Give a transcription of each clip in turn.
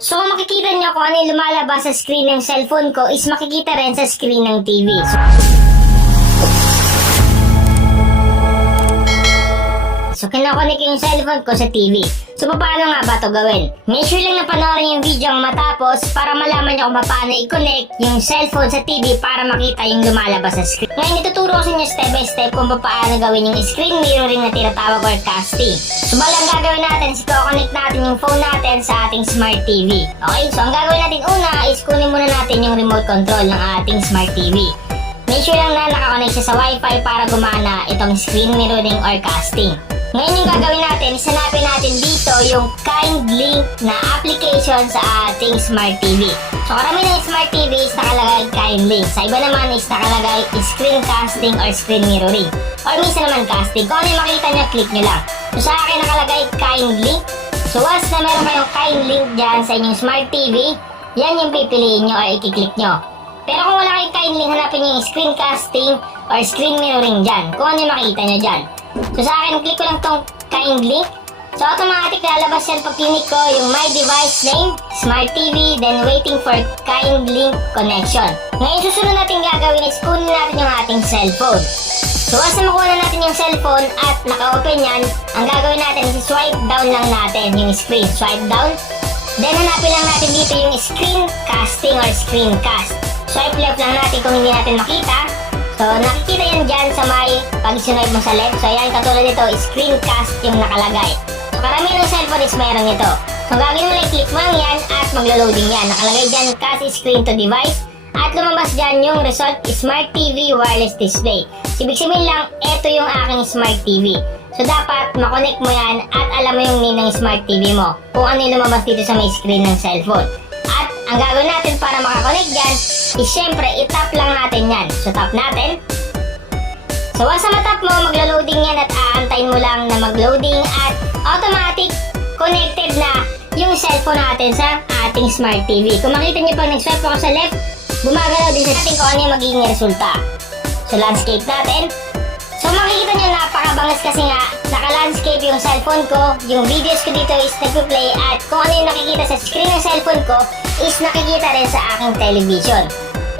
So kung makikita nyo kung ano yung lumalabas sa screen ng cellphone ko is makikita rin sa screen ng TV. So kinokonek yung cellphone ko sa TV. So paano nga ba ito gawin? Make sure lang na panoorin yung video ang matapos para malaman nyo kung paano i-connect yung cellphone sa TV para makita yung lumalabas sa screen. Ngayon ituturo ko sa inyo step by step kung paano gawin yung screen mirroring na tinatawag or casting. So balang gagawin natin is i-connect natin yung phone natin sa ating smart TV. Okay, so ang gagawin natin una is kunin muna natin yung remote control ng ating smart TV. Make sure lang na nakakonect siya sa Wi-Fi para gumana itong screen mirroring or casting. Ngayon yung gagawin natin, hanapin natin dito yung kind link na application sa ating smart TV. So karamihan ng smart TV is nakalagay kind link. Sa iba naman is nakalagay screen casting or screen mirroring. Or minsan naman casting. Kung ano yung makita nyo, click nyo lang. So sa akin nakalagay kind link. So once na meron kayong kind link dyan sa inyong smart TV, yan yung pipiliin nyo or i-click nyo. Pero kung wala kayong kind link, hanapin nyo yung screen casting or screen mirroring dyan. Kung ano yung makita nyo dyan. So sa akin, click ko lang tong kind link. So automatic lalabas yan pag click ko yung my device name, smart TV, then waiting for kind link connection. Ngayon susunod natin gagawin is kunin natin yung ating cellphone. So once na makuha na natin yung cellphone at naka-open yan, ang gagawin natin is swipe down lang natin yung screen. Swipe down. Then hanapin lang natin dito yung screen casting or screen cast. Swipe left lang natin kung hindi natin makita. So, nakikita yan dyan sa may pag-swipe mo sa left. So, yan, katulad nito, screencast yung nakalagay. So, karamihan ng cellphone is mayroon ito. So, gagawin mo lang, click mo lang yan at maglo-loading yan. Nakalagay dyan, cast screen to device. At lumabas dyan yung result, smart TV wireless display. So, ibig sabihin lang, ito yung aking smart TV. So, dapat makonect mo yan at alam mo yung name ng smart TV mo. Kung ano yung lumabas dito sa may screen ng cellphone. At ang gagawin natin para makakonect dyan is syempre, itap lang natin yan. So, tap natin. So, once na matap mo, maglo-loading yan at aantayin mo lang na mag-loading at automatic connected na yung cellphone natin sa ating smart TV. Kung makita nyo pag nag-swipe ako sa left, gumagalaw din sa ating kung ano yung magiging resulta. So, landscape natin. So, makikita nyo napakabangas kasi nga naka-landscape yung cellphone ko. Yung videos ko dito is nagpo-play at kung ano yung nakikita sa screen ng cellphone ko is nakikita rin sa aking television.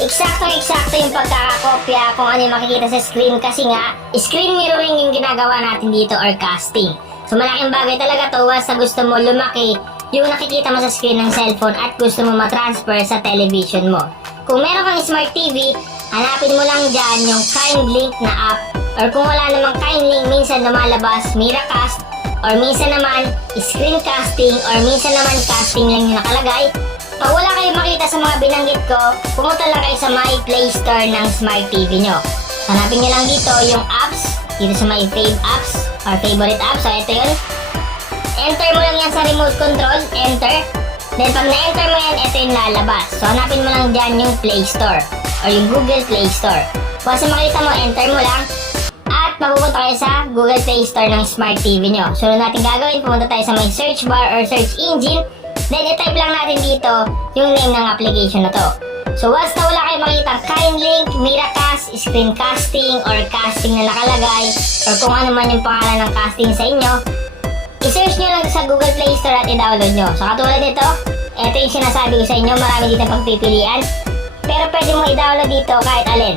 Eksakto yung pagkakakopya kung ano yung makikita sa screen kasi nga screen mirroring yung ginagawa natin dito or casting. So malaking bagay talaga to once na gusto mo lumaki yung nakikita mo sa screen ng cellphone at gusto mo matransfer sa television mo. Kung meron kang smart TV, hanapin mo lang dyan yung kind link na app. Or kung wala namang kind link, minsan lumalabas Miracast or minsan naman screencasting or minsan naman casting lang yung nakalagay. Pag wala kayong makita sa mga binanggit ko, pumunta lang kayo sa my Play Store ng smart TV nyo. Hanapin nyo lang dito yung apps, dito sa my fave apps or favorite apps. So ito yun. Enter mo lang yan sa remote control, enter. Then pag na-enter mo yan, ito yung lalabas. So hanapin mo lang dyan yung Play Store or yung Google Play Store. Once makita mo, enter mo lang. At mapupunta kayo sa Google Play Store ng smart TV nyo. So natin gagawin, pumunta tayo sa may search bar or search engine. Then i-type lang natin dito yung name ng application na to. So once na wala kayo makita kind link, Miracast, screencasting or casting na nakalagay or kung ano man yung pangalan ng casting sa inyo, i-search nyo lang sa Google Play Store at i-download nyo. So katulad nito, ito yung sinasabi ko sa inyo, marami dito pagpipilian. Pero pwede mo i-download dito kahit alin.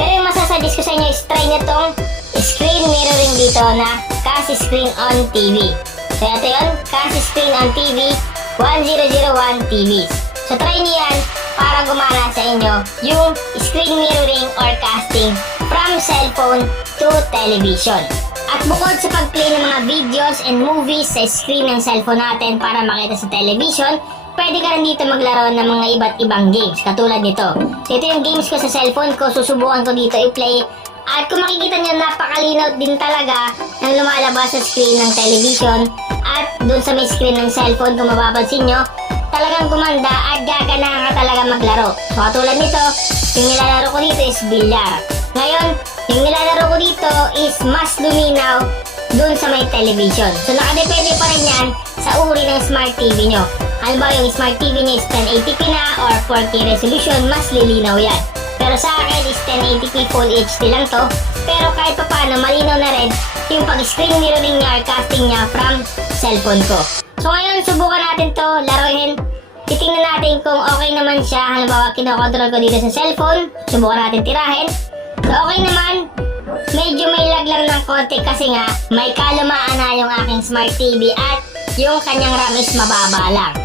Pero yung masasuggest ko sa inyo is try nyo tong screen mirroring dito na cast screen on TV. So ito yun, cast screen on TV 1001 TVs. So try nyo yan para gumana sa inyo yung screen mirroring or casting from cellphone to television. At bukod sa pag-play ng mga videos and movies sa screen ng cellphone natin para makita sa television, pwede ka rin dito maglaro ng mga iba't ibang games katulad nito. So ito yung games ko sa cellphone ko, susubukan ko dito i-play. At kung makikita nyo, napakalinaw din talaga ng lumalabas sa screen ng television at dun sa may screen ng cellphone, kung mapapansin nyo, talagang gumanda at gaganahan ka talaga maglaro. So katulad nito, yung nilalaro ko dito is bilyar. Ngayon, yung nilalaro ko dito is mas luminaw dun sa may television. So nakadepende pa rin yan sa uri ng smart TV nyo. Halimbawa yung smart TV nyo is 1080p na or 4K resolution, mas lilinaw yan. Pero sa akin is 1080p Full HD lang to. Pero kahit pa paano, malinaw na rin yung pag-screen mirroring niya or casting niya from cellphone ko. So ngayon, subukan natin to laruin. Titingnan natin kung okay naman siya. Halimbawa, kinokontrol ko dito sa cellphone. Subukan natin tirahin. So okay naman. Medyo may lag lang ng konti kasi nga may kalumaan na yung aking Smart TV at yung kanyang RAM is mababa lang.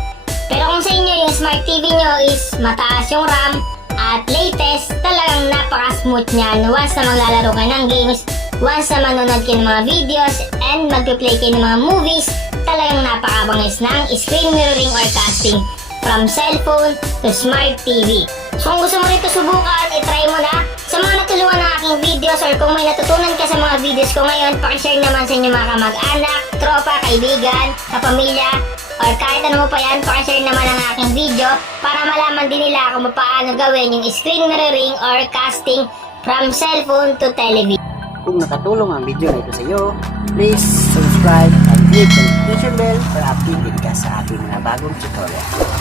Pero kung sa inyo yung Smart TV nyo is mataas yung RAM at latest, talagang napaka-smooth niyan once na maglalaro kayo ng games, once na manonood kayo ng mga videos and magpe-play kayo ng mga movies, talagang napakabangis ng screen mirroring or casting from cellphone to Smart TV. So kung gusto mo rito subukan, itry mo na. Sa mga natulungan ng aking videos or kung may natutunan ka sa mga videos ko ngayon, pakishare naman sa inyo mga kamag-anak, tropa, kaibigan, kapamilya, or kahit ano mo pa yan, pakishare naman ang aking video para malaman din nila kung paano gawin yung screen mirroring or casting from cellphone to television. Kung nakatulong ang video na ito sa iyo, please subscribe and click the notification bell para updated ka sa ating mga bagong tutorial.